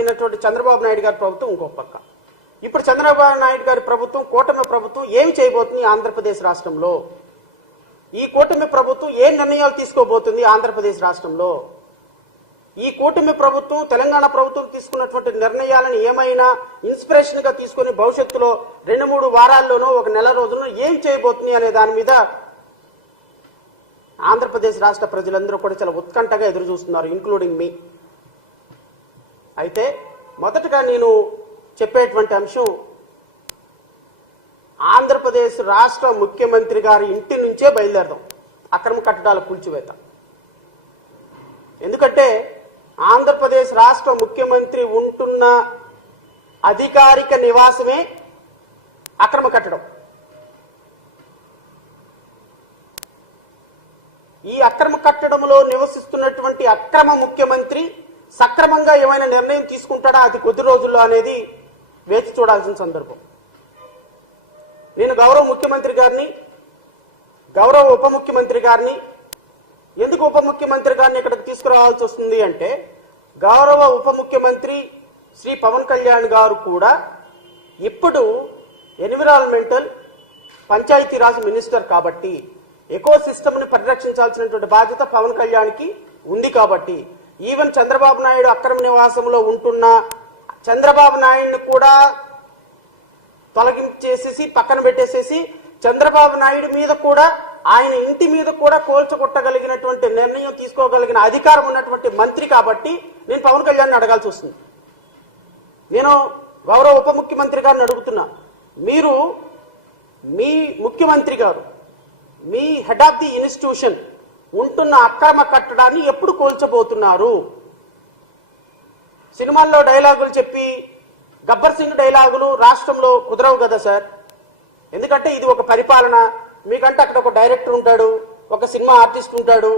అయినటువంటి చంద్రబాబు నాయుడు గారి ప్రభుత్వం ఇంకో పక్క. ఇప్పుడు చంద్రబాబు నాయుడు గారి ప్రభుత్వం, కూటమి ప్రభుత్వం ఏమి చేయబోతుంది ఆంధ్రప్రదేశ్ రాష్ట్రంలో? ఈ కూటమి ప్రభుత్వం ఏ నిర్ణయాలు తీసుకోబోతుంది ఆంధ్రప్రదేశ్ రాష్ట్రంలో? ఈ కూటమి ప్రభుత్వం తెలంగాణ ప్రభుత్వం తీసుకున్నటువంటి నిర్ణయాలను ఏమైనా ఇన్స్పిరేషన్ గా తీసుకుని భవిష్యత్తులో 2-3 వారాల్లోనో 1 నెల రోజుల్లో ఏం చేయబోతుంది అనే దాని మీద ఆంధ్రప్రదేశ్ రాష్ట్ర ప్రజలందరూ కూడా చాలా ఉత్కంఠగా ఎదురు చూస్తున్నారు, ఇంక్లూడింగ్ మీ. అయితే మొదటగా నేను చెప్పేటువంటి అంశం, ఆంధ్రప్రదేశ్ రాష్ట్ర ముఖ్యమంత్రి గారి ఇంటి నుంచే బయలుదేరదాం అక్రమ కట్టడాల కూల్చివేత. ఎందుకంటే ఆంధ్రప్రదేశ్ రాష్ట్ర ముఖ్యమంత్రి ఉంటున్న అధికారిక నివాసమే అక్రమ కట్టడం. ఈ అక్రమ కట్టడంలో నివసిస్తున్నటువంటి అక్రమ ముఖ్యమంత్రి సక్రమంగా ఏమైనా నిర్ణయం తీసుకుంటాడా అది కొద్ది రోజుల్లో అనేది వేచి చూడాల్సిన సందర్భం. నేను గౌరవ ముఖ్యమంత్రి గారిని, గౌరవ ఉప ముఖ్యమంత్రి గారిని, ఎందుకు ఉప ముఖ్యమంత్రి గారిని ఇక్కడికి తీసుకురావాల్సి వస్తుంది అంటే, గౌరవ ఉప ముఖ్యమంత్రి శ్రీ పవన్ కళ్యాణ్ గారు కూడా ఇప్పుడు ఎన్విరాన్మెంటల్ పంచాయతీరాజ్ మినిస్టర్ కాబట్టి ఎకో సిస్టమ్ ని పరిరక్షించాల్సినటువంటి బాధ్యత పవన్ కళ్యాణ్కి ఉంది కాబట్టి, ఈవెన్ చంద్రబాబు నాయుడు అక్రమ నివాసంలో ఉంటున్న చంద్రబాబు నాయుడిని కూడా తొలగించేసేసి పక్కన పెట్టేసేసి చంద్రబాబు నాయుడు మీద కూడా, ఆయన ఇంటి మీద కూడా కోల్చగొట్టగలిగినటువంటి నిర్ణయం తీసుకోగలిగిన అధికారం ఉన్నటువంటి మంత్రి కాబట్టి నేను పవన్ కళ్యాణ్ అడగాల్సి వస్తుంది. నేను గౌరవ ఉప ముఖ్యమంత్రి గారిని అడుగుతున్నా, మీరు మీ ముఖ్యమంత్రి గారు, మీ హెడ్ ఆఫ్ ది ఇన్స్టిట్యూషన్ ఉంటున్న అక్రమ కట్టడాన్ని ఎప్పుడు కోల్చబోతున్నారు? సినిమాల్లో డైలాగులు చెప్పి గబ్బర్ సింగ్ డైలాగులు రాష్ట్రంలో కుదరవు కదా సార్. ఎందుకంటే ఇది ఒక పరిపాలన. మీకంటే అక్కడ ఒక డైరెక్టర్ ఉంటాడు, ఒక సినిమా ఆర్టిస్ట్ ఉంటాడు,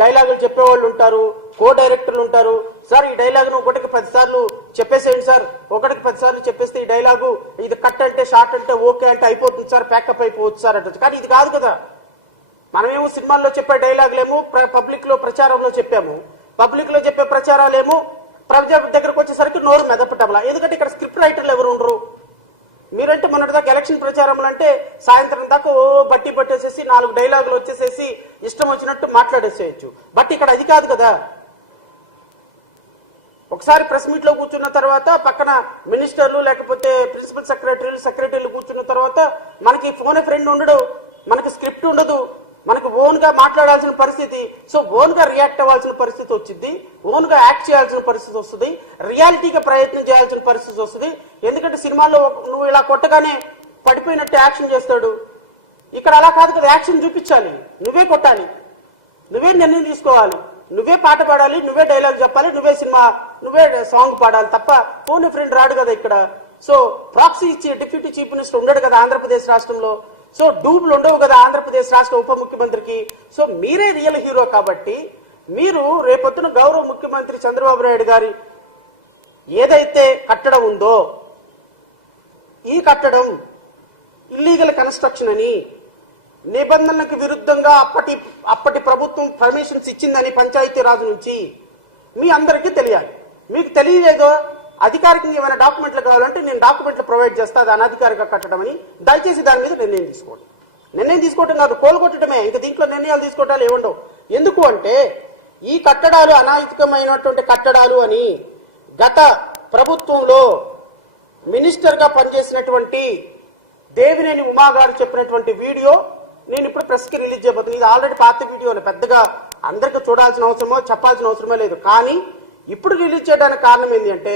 డైలాగులు చెప్పేవాళ్ళు ఉంటారు, కో డైరెక్టర్లు ఉంటారు. సార్ ఈ డైలాగును 1కి 10 సార్లు చెప్పేసేయండి సార్, 1కి 10 సార్లు చెప్పేస్తే ఈ డైలాగు ఇది కట్ అంటే షార్ట్ అంటే ఓకే అంటే అయిపోతుంది సార్, ప్యాకప్ అయిపోవచ్చు సార్ అంటే. కానీ ఇది కాదు కదా. మనమేమో సినిమాల్లో చెప్పే డైలాగులేమో పబ్లిక్ లో ప్రచారంలో చెప్పాము, పబ్లిక్ లో చెప్పే ప్రచారాలేమో ప్రజల దగ్గరకు వచ్చేసరికి నోరు మెదపటంలా. ఎందుకంటే ఇక్కడ స్క్రిప్ట్ రైటర్లు ఎవరు ఉండరు. మీరంటే మొన్నటిదాకా ఎలక్షన్ ప్రచారంలో అంటే సాయంత్రం దాకా బట్టి పట్టేసేసి 4 డైలాగులు వచ్చేసేసి ఇష్టం వచ్చినట్టు మాట్లాడేసేయచ్చు. బట్ ఇక్కడ అది కాదు కదా. ఒకసారి ప్రెస్ మీట్ లో కూర్చున్న తర్వాత పక్కన మినిస్టర్లు లేకపోతే ప్రిన్సిపల్ సెక్రటరీలు కూర్చున్న తర్వాత మనకి ఫోన్ ఫ్రెండ్ ఉండడు, మనకి స్క్రిప్ట్ ఉండదు, మనకు ఓన్ గా మాట్లాడాల్సిన పరిస్థితి. సో ఓన్ గా రియాక్ట్ అవ్వాల్సిన పరిస్థితి వచ్చింది, ఓన్ గా యాక్ట్ చేయాల్సిన పరిస్థితి వస్తుంది, రియాలిటీగా ప్రయత్నం చేయాల్సిన పరిస్థితి వస్తుంది. ఎందుకంటే సినిమాల్లో నువ్వు ఇలా కొట్టగానే పడిపోయినట్టు యాక్షన్ చేస్తాడు. ఇక్కడ అలా కాదు కదా, యాక్షన్ చూపించాలి, నువ్వే కొట్టాలి, నువ్వే నిర్ణయం తీసుకోవాలి, నువ్వే పాట పాడాలి, నువ్వే డైలాగ్ చెప్పాలి, నువ్వే సాంగ్ పాడాలి తప్ప ఫోన్ ఫ్రెండ్ రాడు కదా ఇక్కడ. సో ప్రాక్సీ ఇచ్చి డిప్యూటీ చీఫ్ మినిస్టర్ ఉండడు కదా ఆంధ్రప్రదేశ్ రాష్ట్రంలో. సో డూబులు ఉండవు కదా ఆంధ్రప్రదేశ్ రాష్ట్ర ఉప ముఖ్యమంత్రికి. సో మీరే రియల్ హీరో కాబట్టి మీరు రేపొద్దున గౌరవ ముఖ్యమంత్రి చంద్రబాబు నాయుడు గారి ఏదైతే కట్టడం ఉందో, ఈ కట్టడం ఇల్లీగల్ కన్స్ట్రక్షన్ అని, నిబంధనలకు విరుద్ధంగా అప్పటి ప్రభుత్వం పర్మిషన్స్ ఇచ్చిందని పంచాయతీరాజు నుంచి మీ అందరికీ తెలియాలి. మీకు తెలియలేదో అధికారికంగా ఏమైనా డాక్యుమెంట్లు కావాలంటే నేను డాక్యుమెంట్లు ప్రొవైడ్ చేస్తా, అది అనధికారిక కట్టడం అని. దయచేసి దాని మీద నిర్ణయం తీసుకోండి. నిర్ణయం తీసుకోవటం కాదు, కోలుకొట్టడమే. ఇంకా దీంట్లో నిర్ణయాలు తీసుకోవటాలు ఏముండవు. ఎందుకు అంటే ఈ కట్టడాలు అనైతికమైనటువంటి కట్టడాలు అని గత ప్రభుత్వంలో మినిస్టర్ గా పనిచేసినటువంటి దేవినేని ఉమా గారు చెప్పినటువంటి వీడియో నేను ఇప్పుడు ప్రెస్ కి రిలీజ్ చేయబోతున్నాను. ఇది ఆల్రెడీ పాత వీడియోనే, పెద్దగా అందరికీ చూడాల్సిన అవసరమో చెప్పాల్సిన అవసరమే లేదు. కానీ ఇప్పుడు రిలీజ్ చేయడానికి కారణం ఏంటి అంటే,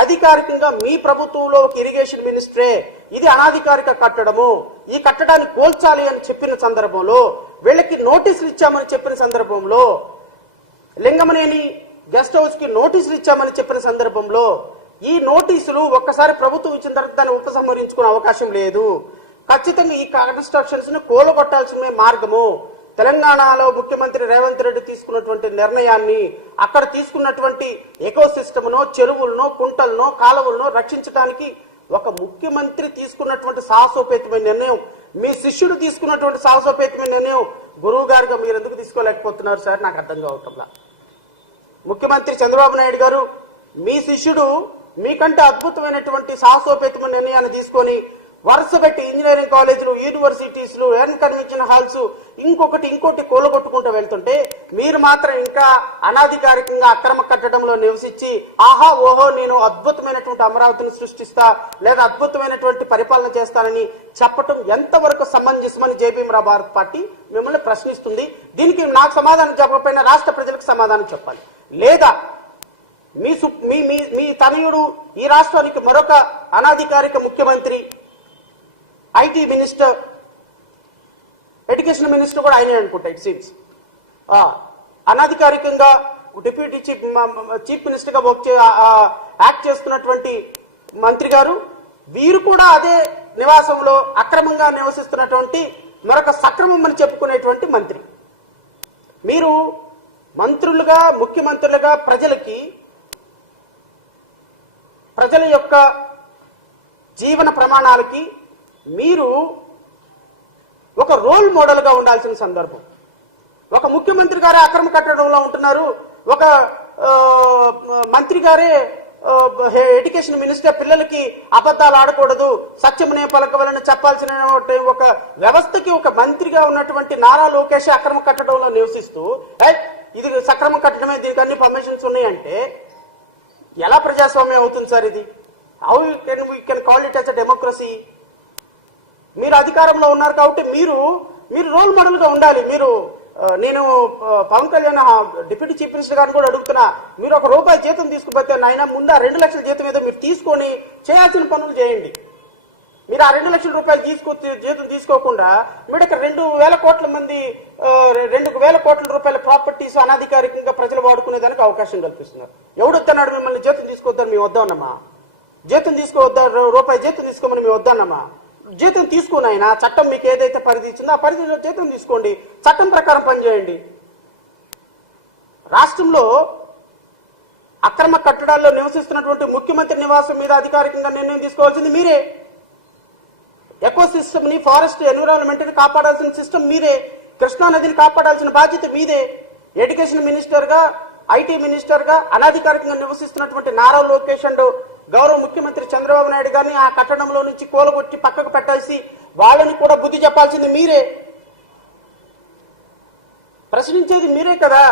అధికారికంగా మీ ప్రభుత్వంలో ఒక ఇరిగేషన్ మినిస్టరే ఇది అనాధికారిక కట్టడము, ఈ కట్టడాన్ని కోల్చాలి అని చెప్పిన సందర్భంలో, వీళ్ళకి నోటీసులు ఇచ్చామని చెప్పిన సందర్భంలో, లింగమనేని గెస్ట్ హౌస్ కి నోటీసులు ఇచ్చామని చెప్పిన సందర్భంలో, ఈ నోటీసులు ఒక్కసారి ప్రభుత్వం ఇచ్చిన తర్వాత దాన్ని ఉపసంహరించుకునే అవకాశం లేదు. ఖచ్చితంగా ఈ కన్స్ట్రక్షన్స్ ను కూలగొట్టాల్సిన మార్గము. తెలంగాణలో ముఖ్యమంత్రి రేవంత్ రెడ్డి తీసుకున్నటువంటి నిర్ణయాన్ని, అక్కడ తీసుకున్నటువంటి ఎకో సిస్టమ్ను, చెరువులను, కుంటలను, కాలువలను రక్షించడానికి ఒక ముఖ్యమంత్రి తీసుకున్నటువంటి సాహసోపేతమైన నిర్ణయం, మీ శిష్యుడు తీసుకున్నటువంటి సాహసోపేతమైన నిర్ణయం గురువు గారుగా మీరు ఎందుకు తీసుకోలేకపోతున్నారు సార్? నాకు అర్థం కావటంలా. ముఖ్యమంత్రి చంద్రబాబు నాయుడు గారు, మీ శిష్యుడు మీకంటే అద్భుతమైనటువంటి సాహసోపేతమైన నిర్ణయాన్ని తీసుకొని వరుస పెట్టి ఇంజనీరింగ్ కాలేజీలు, యూనివర్సిటీస్లు, ఎయిర్ కన్వెన్షన్ హాల్స్ ఇంకోటి కూలగొట్టుకుంటూ వెళ్తుంటే మీరు మాత్రం ఇంకా అనాధికారికంగా అక్రమ కట్టడంలో నివసించి ఆహా ఓహో నేను అద్భుతమైనటువంటి అమరావతిని సృష్టిస్తా లేదా అద్భుతమైనటువంటి పరిపాలన చేస్తానని చెప్పటం ఎంతవరకు సమంజసమని జేబీఎం భారత్ పార్టీ మిమ్మల్ని ప్రశ్నిస్తుంది. దీనికి నాకు సమాధానం చెప్పకపోయినా రాష్ట్ర ప్రజలకు సమాధానం చెప్పాలి. లేదా మీ తనయుడు ఈ రాష్ట్రానికి మరొక అనాధికారిక ముఖ్యమంత్రి, ఐటీ మినిస్టర్, ఎడ్యుకేషన్ మినిస్టర్ కూడా ఆయనే అనుకుంటా. ఇట్ సీమ్స్ అనాధికారికంగా డిప్యూటీ చీఫ్ మినిస్టర్ గా యాక్ట్ చేస్తున్నటువంటి మంత్రి గారు, వీరు కూడా అదే నివాసంలో అక్రమంగా నివసిస్తున్నటువంటి మరొక సక్రమం అని చెప్పుకునేటువంటి మంత్రి. మీరు మంత్రులుగా, ముఖ్యమంత్రులుగా ప్రజల యొక్క జీవన ప్రమాణాలకి మీరు ఒక రోల్ మోడల్ గా ఉండాల్సిన సందర్భం. ఒక ముఖ్యమంత్రి గారే అక్రమ కట్టడంలో ఉంటున్నారు, ఒక మంత్రి గారే ఎడ్యుకేషన్ మినిస్టర్ పిల్లలకి అబద్ధాలు ఆడకూడదు, సత్యమునే పలకవలని చెప్పాల్సిన ఒక వ్యవస్థకి ఒక మంత్రిగా ఉన్నటువంటి నారా లోకేష్ అక్రమ కట్టడంలో నివసిస్తూ ఇది సక్రమం కట్టడమే, దీనికి అన్ని పర్మిషన్స్ ఉన్నాయంటే ఎలా ప్రజాస్వామ్యం అవుతుంది సార్? ఇది how we can call it as a democracy? మీరు అధికారంలో ఉన్నారు కాబట్టి మీరు రోల్ మోడల్ గా ఉండాలి. నేను Pawan Kalyan deputy chief minister గారిని కూడా అడుగుతున్నా, మీరు ₹1 జీతం తీసుకుపోతే నాయన ముందు ఆ 2 లక్షల జీతం ఏదో మీరు తీసుకొని చేయాల్సిన పనులు చేయండి. మీరు ఆ ₹2 లక్షల జీతం తీసుకోకుండా మీరు ఇక్కడ 2,000 కోట్ల మంది ₹2,000 ప్రాపర్టీస్ అనాధికారికంగా ప్రజలు వాడుకునేదానికి అవకాశం కల్పిస్తున్నారు. ఎవడొద్దన్నాడు మిమ్మల్ని జీతం తీసుకోవద్దని మేము వద్దన్నమా? జీతం తీసుకోవద్దా? ₹1 జీతం తీసుకోమని మేము వద్దన్నమా? జీతం తీసుకుని ఆయన చట్టం మీకు ఏదైతే పరిధి ఇచ్చిందో ఆ పరిధిలో జీతం తీసుకోండి, చట్టం ప్రకారం పనిచేయండి. రాష్ట్రంలో అక్రమ కట్టడాల్లో నివసిస్తున్నటువంటి ముఖ్యమంత్రి నివాసం మీద అధికారికంగా నిర్ణయం తీసుకోవాల్సింది మీరే. ఎకో సిస్టమ్ ని, ఫారెస్ట్ ఎన్విరాన్మెంట్ ని కాపాడాల్సిన సిస్టమ్ మీరే. కృష్ణా నదిని కాపాడాల్సిన బాధ్యత మీదే. ఎడ్యుకేషన్ మినిస్టర్ గా, ఐటీ మినిస్టర్ గా అనాధికారికంగా నివసిస్తున్నటువంటి నారా లోకేష్ అండ్ గౌరవ ముఖ్యమంత్రి చంద్రబాబు నాయుడు గారిని ఆ కట్టడంలో నుంచి కూలగొట్టి పక్కకు పెట్టాల్సి వాళ్ళని కూడా బుద్ధి చెప్పాల్సింది మీరే. ప్రశ్నించేది మీరే కదా.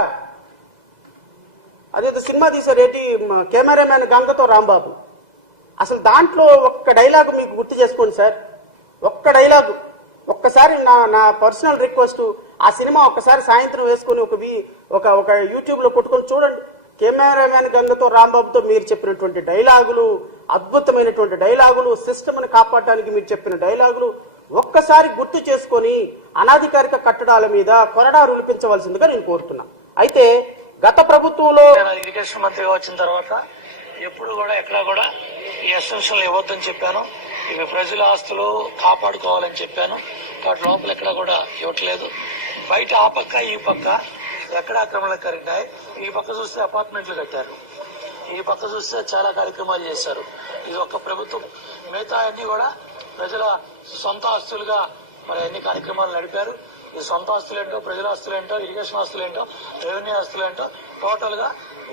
అదేదో సినిమా తీశారు, ఏంటి కెమెరామ్యాన్ గంగతో రాంబాబు. అసలు దాంట్లో ఒక్క డైలాగ్ మీకు గుర్తు చేసుకోండి సార్, ఒక్క డైలాగు. ఒక్కసారి నా పర్సనల్ రిక్వెస్ట్, ఆ సినిమా ఒక్కసారి సాయంత్రం వేసుకుని ఒక యూట్యూబ్ లో కొట్టుకొని చూడండి. కెమెరామ్యాన్ గంగతో రాంబాబుతో మీరు చెప్పినటువంటి డైలాగులు, అద్భుతమైనటువంటి డైలాగులు, సిస్టమ్ని కాపాడడానికి మీరు చెప్పిన డైలాగులు ఒక్కసారి గుర్తు చేసుకొని అనాధికారిక కట్టడాల మీద కొరడా రులిపించవలసిందిగా నేను కోరుతున్నా. అయితే గత ప్రభుత్వంలో ఇరిగేషన్ మంత్రిగా వచ్చిన తర్వాత ఎప్పుడు కూడా ఎక్కడ కూడా ఈ ఎసెన్షియల్ ఇవ్వద్దని చెప్పాను. ఇవి ప్రజల ఆస్తులు కాపాడుకోవాలని చెప్పాను. కాబట్టి లోపల ఎక్కడ కూడా ఇవ్వట్లేదు. బయట ఆ పక్క ఈ పక్క ఎక్కడ ఆక్రమణలు కరిగినాయి. ఈ పక్క చూస్తే అపార్ట్మెంట్లు కట్టారు, ఈ పక్క చూస్తే చాలా కార్యక్రమాలు చేశారు. ఇది ఒక ప్రభుత్వం. మిగతా అన్ని కూడా ప్రజల సొంత ఆస్తులుగా మరి అన్ని కార్యక్రమాలు నడిపారు. ఈ సొంత ఆస్తులేంటో, ప్రజల ఆస్తులేంటో, ఇరిగేషన్ ఆస్తులేంటో, రెవెన్యూ ఆస్తులేంటో టోటల్ గా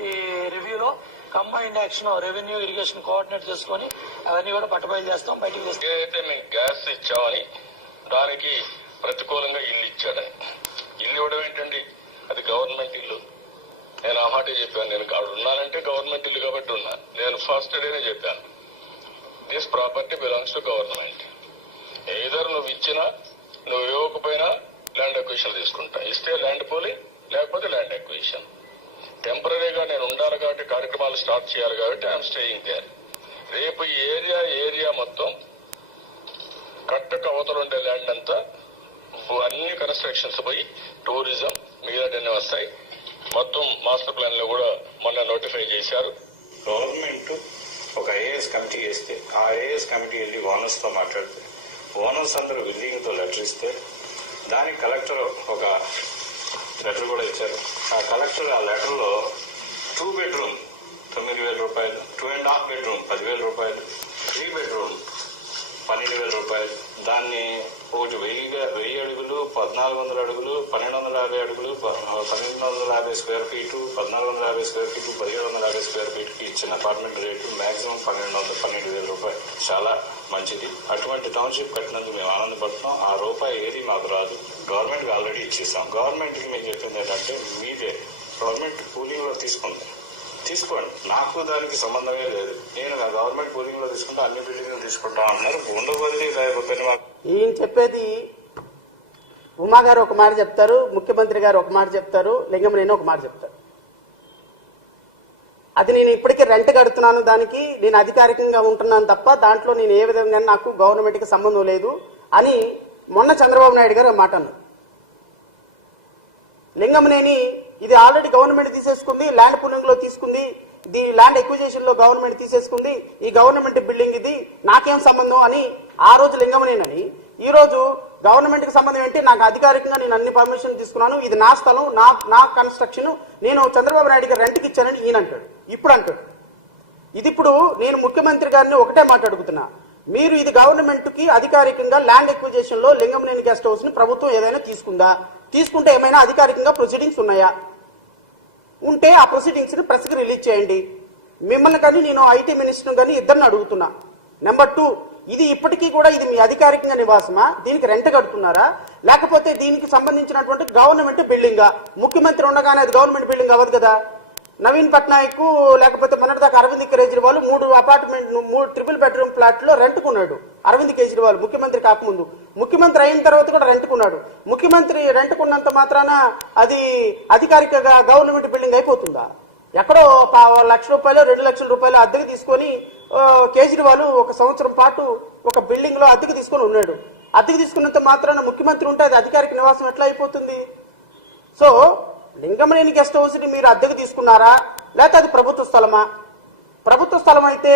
ఈ రివ్యూలో combined action revenue irrigation coordinate చేసుకుని అవన్నీ కూడా పట్టబయలు చేస్తాం, బయటకు చేస్తాం. ఏదైతే మేము గ్యాస్ ఇచ్చామని దానికి ప్రతికూలంగా ఇల్లు ఇచ్చాడని, ఇల్లు ఇవ్వడం ఏంటండి? అది గవర్నమెంట్ ఇల్లు. నేను ఆ మాట చెప్పాను. నేను అక్కడ ఉన్నానంటే గవర్నమెంట్ ఇల్లు కాబట్టి ఉన్నా. నేను ఫస్ట్ డేనే చెప్పాను, this property belongs to government. Either నువ్వు ఇచ్చినా నువ్వు ఇవ్వకపోయినా ల్యాండ్ అక్విజిషన్ తీసుకుంటా. ఇస్తే ల్యాండ్ పోలి, లేకపోతే ల్యాండ్ అక్విజిషన్. టెంపరీగా నేను ఉండాలి కాబట్టి కార్యక్రమాలు స్టార్ట్ చేయాలి కాబట్టి ఐఎమ్ స్టేయింగ్ దేర్. రేపు ఈ ఏరియా మొత్తం కట్టకు అవతలుండే ల్యాండ్ అంతా అన్ని కన్స్ట్రక్షన్స్ పోయి టూరిజం మిగతాన్ని వస్తాయి. మొత్తం మాస్టర్ ప్లాన్ లో కూడా మొన్న నోటిఫై చేశారు. గవర్నమెంట్ ఒక ఐఏఎస్ కమిటీ వేస్తే ఆ ఐఏఎస్ కమిటీ వెళ్ళి ఓనర్స్ తో మాట్లాడితే ఓనర్స్ అందరూ విల్లింగ్ తో లెటర్ ఇస్తే దానికి కలెక్టర్ ఒక లెటర్ కూడా ఇచ్చారు. ఆ కలెక్టర్ ఆ లెటర్ లో 2 బెడ్రూమ్ 9,000 రూపాయలు, 2.5 బెడ్రూమ్ 10,000 రూపాయలు, 3 బెడ్రూమ్ 12,000 రూపాయలు. దాన్ని ఒకటి 1000 అడుగులు, 1400 అడుగులు, 1250 అడుగులు, 1250 square feet, 1450 square feet, 1750 square feet కి ఇచ్చిన అపార్ట్మెంట్ రేటు మాక్సిమం 12,000 రూపాయలు. చాలా మంచిది. అటువంటి టౌన్షిప్ కట్టినందుకు మేము ఆనందపడుతున్నాం. ఆ రూపాయి ఏది మాకు రాదు, గవర్నమెంట్ కి ఆల్రెడీ ఇచ్చేసాం. గవర్నమెంట్ కి మేము చెప్పింది ఏంటంటే మీదే గవర్నమెంట్ కూలింగ్ లో తీసుకోండి, నాకు దానికి సంబంధమే లేదు. నేను గవర్నమెంట్ కూలింగ్ లో తీసుకుంటే అన్ని బిల్డింగ్లు తీసుకుంటాం అన్నారు. ఉండవల్లి ఈయన చెప్పేది ఉమా గారు ఒక మాట చెప్తారు, ముఖ్యమంత్రి గారు ఒక మాట చెప్తారు, లింగమనేని ఒక మాట చెప్తారు. అది నేను ఇప్పటికే రెంట్ కడుతున్నాను, దానికి నేను అధికారికంగా ఉంటున్నాను తప్ప దాంట్లో నేను ఏ విధంగా నాకు గవర్నమెంట్ కి సంబంధం లేదు అని మొన్న చంద్రబాబు నాయుడు గారు మాట అన్నారు. లింగమనేని ఇది ఆల్రెడీ గవర్నమెంట్ తీసేసుకుంది, ల్యాండ్ పూలింగ్ లో తీసుకుంది, ఇది ల్యాండ్ ఎక్విజిషన్ లో గవర్నమెంట్ తీసేసుకుంది, ఈ గవర్నమెంట్ బిల్డింగ్ ఇది, నాకేం సంబంధం అని ఆ రోజు లింగమనేనని, ఈ రోజు గవర్నమెంట్ కి సంబంధం ఏంటి, నాకు అధికారికంగా నేను అన్ని పర్మిషన్ తీసుకున్నాను, ఇది నా స్థలం, నా కన్స్ట్రక్షన్, నేను చంద్రబాబు నాయుడు గారు రెంట్కి ఇచ్చానని ఈయన అంటాడు. ఇప్పుడు అంటాడు. ఇది ఇప్పుడు నేను ముఖ్యమంత్రి గారిని ఒకటే మాట అడుగుతున్నా, మీరు ఇది గవర్నమెంట్ కి అధికారికంగా ల్యాండ్ ఎక్విజిషన్ లో లింగమనేని గెస్ట్ హౌస్ ని ప్రభుత్వం ఏదైనా తీసుకుందా, తీసుకుంటే ఏమైనా అధికారికంగా ప్రొసీడింగ్స్ ఉన్నాయా, ఉంటే ఆ ప్రొసీడింగ్స్ ని ప్రెస్ కి రిలీజ్ చేయండి. మిమ్మల్ని కానీ నేను ఐటీ మినిస్టర్ కానీ ఇద్దరిని అడుగుతున్నా. నెంబర్ 2, ఇది ఇప్పటికీ కూడా ఇది మీ అధికారికంగా నివాసమా, దీనికి రెంట్ కడుతున్నారా, లేకపోతే దీనికి సంబంధించినటువంటి గవర్నమెంట్ బిల్డింగా? ముఖ్యమంత్రి ఉండగానే అది గవర్నమెంట్ బిల్డింగ్ అవ్వదు కదా. నవీన్ పట్నాయక్ లేకపోతే మొన్నటిదాకా Arvind Kejriwal 3 triple bedroom flat లో రెంట్కున్నాడు. అరవింద్ కేజ్రీవాల్ ముఖ్యమంత్రి కాకముందు, ముఖ్యమంత్రి అయిన తర్వాత కూడా రెంట్కున్నాడు. ముఖ్యమంత్రి రెంట్కున్నంత మాత్రాన అది అధికారికంగా గవర్నమెంట్ బిల్డింగ్ అయిపోతుందా? ఎక్కడో 1,00,000 రూపాయలు 2,00,000 రూపాయలు అద్దెకు తీసుకొని కేజ్రీవాల్ 1 సంవత్సరం పాటు ఒక బిల్డింగ్ లో అద్దెకు తీసుకొని ఉన్నాడు. అద్దెకు తీసుకున్నంత మాత్రాన ముఖ్యమంత్రి ఉంటే అది అధికారిక నివాసం ఎట్లా అయిపోతుంది? సో లింగమనేని గెస్ట్ హౌస్ ని మీరు అద్దెకు తీసుకున్నారా, లేకపోతే అది ప్రభుత్వ స్థలమా? ప్రభుత్వ స్థలం అయితే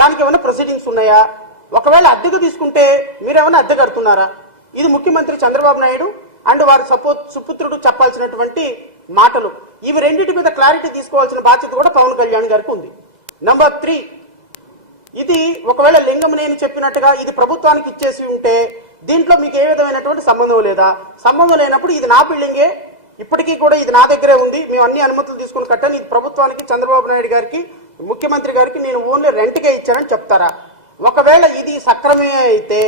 దానికి ఏమైనా ప్రొసీడింగ్స్ ఉన్నాయా? ఒకవేళ అద్దెకు తీసుకుంటే మీరేమైనా అద్దె కడుతున్నారా? ఇది ముఖ్యమంత్రి చంద్రబాబు నాయుడు అండ్ వారి సుపుత్రుడు చెప్పాల్సినటువంటి మాటలు. ఇవి రెండింటి మీద క్లారిటీ తీసుకోవాల్సిన బాధ్యత కూడా పవన్ కళ్యాణ్ గారికి ఉంది. నెంబర్ 3, ఇది ఒకవేళ లింగమనేని చెప్పినట్టుగా ఇది ప్రభుత్వానికి ఇచ్చేసి ఉంటే దీంట్లో మీకు ఏ విధమైనటువంటి సంబంధం లేదా? సంబంధం లేనప్పుడు ఇది నా బిల్డింగే, ఇప్పటికీ కూడా ఇది నా దగ్గరే ఉంది, మేము అన్ని అనుమతులు తీసుకుని కట్టాను, ఇది ప్రభుత్వానికి చంద్రబాబు నాయుడు గారికి ముఖ్యమంత్రి గారికి నేను ఓన్లీ రెంట్కే ఇచ్చానని చెప్తారా? ఒకవేళ ఇది సక్రమే అయితే,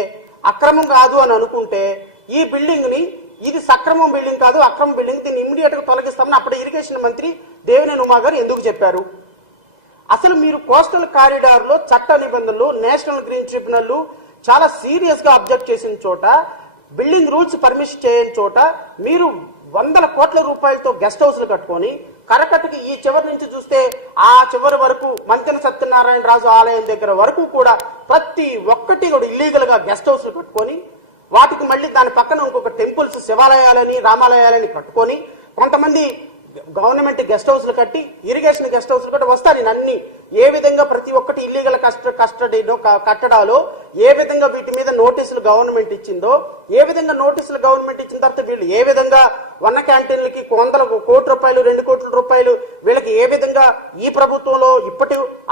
అక్రమం కాదు అని అనుకుంటే ఈ బిల్డింగ్ ని ఇది సక్రమం బిల్డింగ్ కాదు, అక్రమం బిల్డింగ్, దీన్ని ఇమ్మీడియట్ గా తొలగిస్తామని అప్పుడు ఇరిగేషన్ మంత్రి దేవినేని ఉమా గారు ఎందుకు చెప్పారు? అసలు మీరు కోస్టల్ కారిడార్ లో చట్ట నిబంధనలు, నేషనల్ గ్రీన్ ట్రిబ్యునల్ చాలా సీరియస్ గా అబ్జెక్ట్ చేసిన చోట, బిల్డింగ్ రూల్స్ పర్మిషన్ చేయని చోట మీరు 100 కోట్ల రూపాయలతో గెస్ట్ హౌస్లు కట్టుకొని కరకట్టుకి ఈ చివరి నుంచి చూస్తే ఆ చివరి వరకు మంతెన సత్యనారాయణ రాజు ఆలయం దగ్గర వరకు కూడా ప్రతి ఒక్కటి కూడా ఇల్లీగల్ గా గెస్ట్ హౌస్లు కట్టుకొని వాటికి మళ్ళీ దాని పక్కన ఇంకొక టెంపుల్స్, శివాలయాలని, రామాలయాలని కట్టుకొని కొంతమంది గవర్నమెంట్ గెస్ట్ హౌస్లు కట్టి, ఇరిగేషన్ గెస్ట్ హౌస్లు కట్టి వస్తాను నేను అన్ని ఏ విధంగా ప్రతి ఒక్కటి ఇల్లీగల్ కస్టడీలో కట్టడాలో ఏ విధంగా వీటి మీద నోటీసులు గవర్నమెంట్ ఇచ్చిందో, ఏ విధంగా నోటీసులు గవర్నమెంట్ ఇచ్చిన తర్వాత వీళ్ళు ఏ విధంగా 1 క్యాంటీన్లకి 100 కోట్ల రూపాయలు 2 కోట్ల రూపాయలు వీళ్ళకి ఏ విధంగా ఈ ప్రభుత్వంలో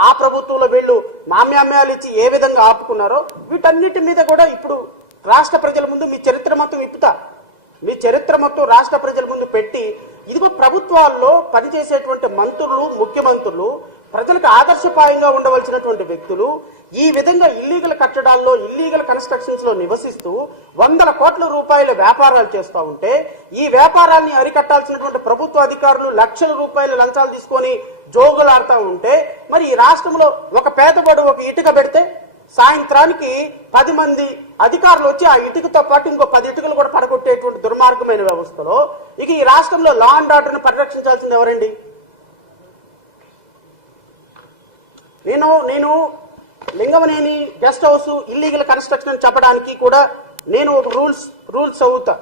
ఆ ప్రభుత్వంలో వీళ్ళు మామ్యామ్యాలు ఇచ్చి ఏ విధంగా ఆపుకున్నారో వీటన్నిటి మీద కూడా ఇప్పుడు రాష్ట్ర ప్రజల ముందు మీ చరిత్ర మొత్తం విప్పుతా, మీ చరిత్ర మొత్తం రాష్ట్ర ప్రజల ముందు పెట్టి, ఇదిగో ప్రభుత్వాల్లో పనిచేసేటువంటి మంత్రులు, ముఖ్యమంత్రులు, ప్రజలకు ఆదర్శపాయంగా ఉండవలసినటువంటి వ్యక్తులు ఈ విధంగా ఇల్లీగల్ కట్టడాల్లో, ఇల్లీగల్ కన్స్ట్రక్షన్స్ లో నివసిస్తూ 100 కోట్ల రూపాయల వ్యాపారాలు చేస్తూ ఉంటే, ఈ వ్యాపారాన్ని అరికట్టాల్సినటువంటి ప్రభుత్వ అధికారులు లక్షల రూపాయల లంచాలు తీసుకొని జోగులాడుతూ ఉంటే, మరి ఈ రాష్ట్రంలో ఒక పేదవాడు ఒక ఇటుక పెడితే సాయంత్రానికి 10 మంది అధికారులు వచ్చి ఆ ఇటుకతో పాటు ఇంకో 10 ఇటుకలు కూడా పడగొట్టేటువంటి దుర్మార్గమైన వ్యవస్థలో ఇక ఈ రాష్ట్రంలో లా అండ్ ఆర్డర్ ని పరిరక్షించాల్సింది ఎవరండి? నేను Lingamaneni guest house illegal construction చెప్పడానికి కూడా నేను ఒక రూల్స్ చదువుతా.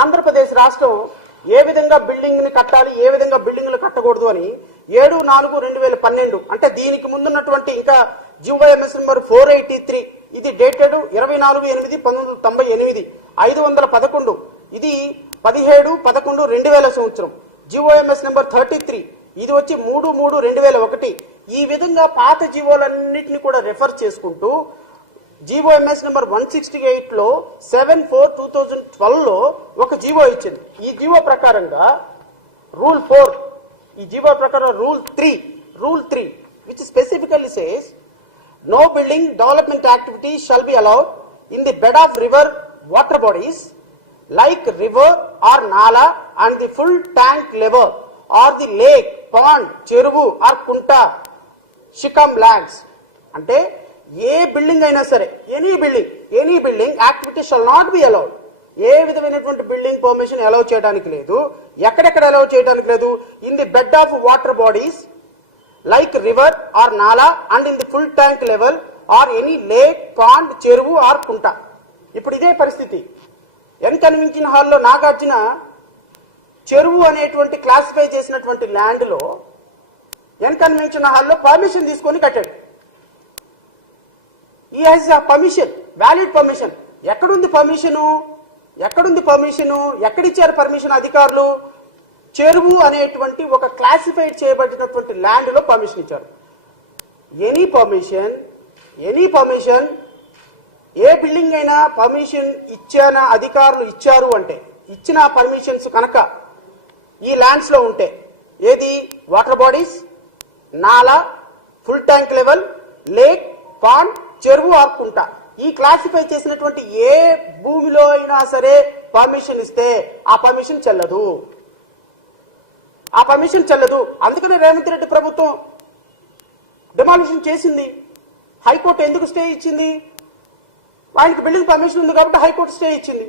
ఆంధ్రప్రదేశ్ రాష్ట్రం ఏ విధంగా బిల్డింగ్ ని కట్టాలి, ఏ విధంగా బిల్డింగ్లు కట్టకూడదు అని 7/4/2012 అంటే దీనికి ముందున్నటువంటి ఇంకా GOMS నెంబర్ 483, ఇది డేటెడ్ 24/8/1998, 511, ఇది 17/11/2000 సంవత్సరం. GOMS నెంబర్ 33, ఇది వచ్చి 3/3/2001. ఈ విధంగా పాత జీవోలన్నింటినీ కూడా రెఫర్ చేసుకుంటూ జీవోఎంఎస్ నెంబర్ 168 లో 7/4/2012 లో ఒక జీవో ఇచ్చింది. ఈ జీవో ప్రకారంగా రూల్ 4, ఈ జీవో ప్రకారం rule 3 which specifically says no building development activity shall be allowed in the bed of river water bodies like river or nala and the full tank level or the lake, pond, చెరువు or Kunta, shikam lands. అంటే ఏ building అయినా సరే, any building activity shall not be allowed. ఏ విధమైనటువంటి building permission allow చేయడానికి లేదు. ఎక్కడెక్కడ allow చేయడానికి లేదు? In the bed of water bodies like river or నాలా and in the full tank level or any lake, pond, చెరువు ఆర్ కుంట. ఇప్పుడు ఇదే పరిస్థితి. ఎన్ కన్వెన్షన్ హాల్లో నాగార్జున చెరువు అనేటువంటి క్లాసిఫై చేసినటువంటి ల్యాండ్ లో ఎన్ కన్వెన్షన్ హాల్లో పర్మిషన్ తీసుకొని కట్టాడు. ఈ హ్యాస్ పర్మిషన్, వ్యాలిడ్ పర్మిషన్. ఎక్కడుంది పర్మిషను? ఎక్కడిచ్చారు పర్మిషన్ అధికారులు? చెరువు అనేటువంటి ఒక క్లాసిఫైడ్ చేయబడినటువంటి ల్యాండ్ లో పర్మిషన్ ఇచ్చారు. ఎనీ పర్మిషన్ ఏ బిల్డింగ్ అయినా పర్మిషన్ ఇచ్చిన అధికారులు ఇచ్చారు అంటే, ఇచ్చిన పర్మిషన్స్ కనుక ఈ ల్యాండ్స్ లో ఉంటే, ఏది వాటర్ బాడీస్, నాలా, full tank level, lake, pond, చెరువు ఆర్కుంటా, ఈ క్లాసిఫై చేసినటువంటి ఏ భూమిలో అయినా సరే పర్మిషన్ ఇస్తే ఆ పర్మిషన్ చెల్లదు. అందుకనే రేవంత్ రెడ్డి ప్రభుత్వం డిమాలిషన్ చేసింది. హైకోర్టు ఎందుకు స్టే ఇచ్చింది? ఆయనకి బిల్డింగ్ పర్మిషన్ ఉంది కాబట్టి హైకోర్టు స్టే ఇచ్చింది.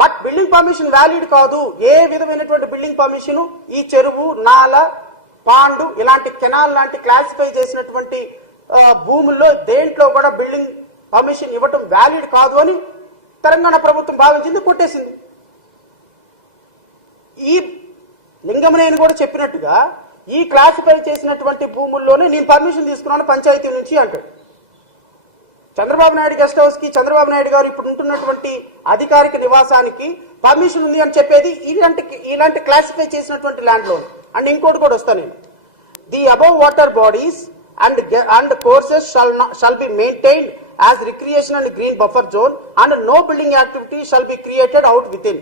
బట్ బిల్డింగ్ పర్మిషన్ వ్యాలిడ్ కాదు. ఏ విధమైనటువంటి బిల్డింగ్ పర్మిషన్ ఈ చెరువు, నాల, పాండు, ఇలాంటి కెనాల్ లాంటి క్లాసిఫై చేసినటువంటి భూముల్లో దేంట్లో కూడా బిల్డింగ్ పర్మిషన్ ఇవ్వటం వ్యాలిడ్ కాదు అని తెలంగాణ ప్రభుత్వం భావించింది, కొట్టేసింది. ఈ లింగమనేని కూడా చెప్పినట్టుగా ఈ క్లాసిఫై చేసినటువంటి భూముల్లోనే నేను పర్మిషన్ తీసుకున్నాను పంచాయతీ నుంచి అంటాడు. చంద్రబాబు నాయుడు గెస్ట్ హౌస్ కి చంద్రబాబు నాయుడు గారు ఇప్పుడు ఉంటున్నటువంటి అధికారిక నివాసానికి పర్మిషన్ ఉంది అని చెప్పేది ఇలాంటి క్లాసిఫై చేసినటువంటి ల్యాండ్ లో. అండ్ ఇంకోటి కూడా వస్తాను నేను. The above water bodies and courses shall be maintained as recreation and green buffer zone and no building activity shall be created out within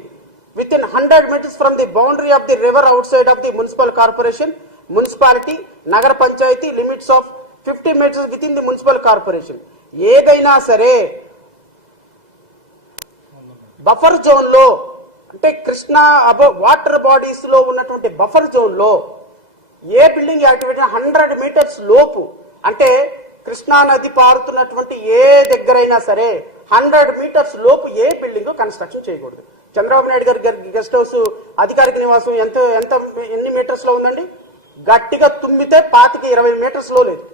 100 meters from the boundary of the river outside of the municipal corporation, municipality, nagara panchayati limits of 50 meters within the municipal corporation. ఏదైనా సరే buffer zone లో, అంటే Krishna water bodies లో ఉన్నటువంటి buffer zone లో ఏ building activity 100 metres లోపు, అంటే కృష్ణా నది పారుతున్నటువంటి ఏ దగ్గరైనా సరే 100 మీటర్స్ లోపు ఏ బిల్డింగ్ కన్స్ట్రక్షన్ చేయకూడదు. చంద్రబాబు నాయుడు గారి గెస్ట్ హౌస్ అధికారిక నివాసం ఎన్ని మీటర్స్ లో ఉందండి? గట్టిగా తుమ్మితే 25-20 మీటర్స్ లో లేదు.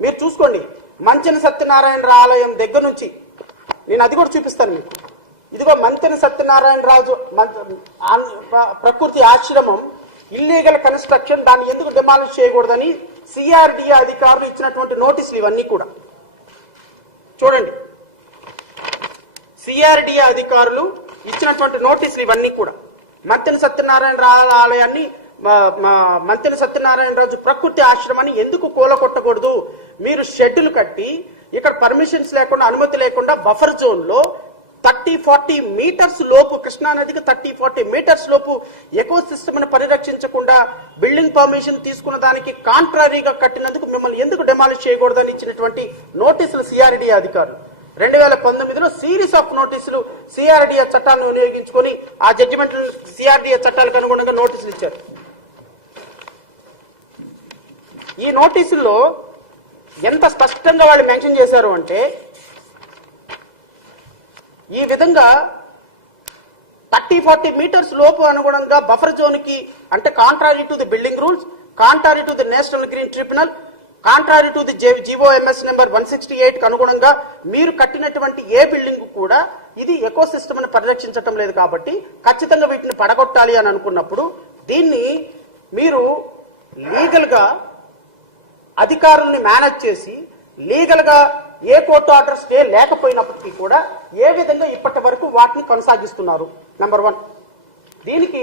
మీరు చూసుకోండి. మంచెన సత్యనారాయణ ఆలయం దగ్గర నుంచి నేను అది కూడా చూపిస్తాను మీకు. ఇదిగో మంచెన సత్యనారాయణ రాజు ప్రకృతి ఆశ్రమం ఇల్లీగల్ కన్స్ట్రక్షన్, దాన్ని ఎందుకు డిమాలిష్ చేయకూడదని సిఆర్డిఏ అధికారులు ఇచ్చినటువంటి నోటీసులు ఇవన్నీ కూడా చూడండి. సిఆర్డిఏ అధికారులు ఇచ్చినటువంటి నోటీసులు ఇవన్నీ కూడా మంతెన సత్యనారాయణ ఆలయాన్ని, మంతెన సత్యనారాయణ రాజు ప్రకృతి ఆశ్రమాన్ని ఎందుకు కూలగొట్టకూడదు? మీరు షెడ్యూల్ కట్టి ఇక్కడ పర్మిషన్స్ లేకుండా, అనుమతి లేకుండా బఫర్ జోన్ లో 30-40 మీటర్స్ లోపు, కృష్ణా నదికి 30-40 మీటర్స్ లోపు ఎకో సిస్టమ్ ని పరిరక్షించకుండా బిల్డింగ్ పర్మిషన్ తీసుకున్న దానికి కాంట్రారీగా కట్టినందుకు మిమ్మల్ని ఎందుకు డిమాలిష్ చేయకూడదని ఇచ్చినటువంటి నోటీసులు సిఆర్డిఏ అధికారులు 2019లో సిరీస్ ఆఫ్ నోటీసులు సిఆర్డిఏ చట్టాలను వినియోగించుకొని ఆ జడ్జిమెంట్ సిఆర్డిఏ చట్టాలకు అనుగుణంగా నోటీసులు ఇచ్చారు. ఈ నోటీసుల్లో ఎంత స్పష్టంగా వాళ్ళు మెన్షన్ చేశారు అంటే, ఈ విధంగా 30-40 మీటర్స్ లోపు అనుగుణంగా బఫర్ జోన్ కి, అంటే contrary to the building rules, contrary to the National Green Tribunal, contrary to the GOMS number 168 కు అనుగుణంగా మీరు కట్టినటువంటి ఏ బిల్డింగ్ కూడా ఇది ఎకో సిస్టమ్ ని పరిరక్షించడం లేదు కాబట్టి ఖచ్చితంగా వీటిని పడగొట్టాలి అని అనుకున్నప్పుడు దీన్ని మీరు లీగల్ గా అధికారుల్ని మేనేజ్ చేసి లీగల్ గా ఏ కోర్టు ఆర్డర్ స్టే లేకపోయినప్పటికీ కూడా ఏ విధంగా ఇప్పటి వరకు వాటిని కొనసాగిస్తున్నారు? నెంబర్ 1. దీనికి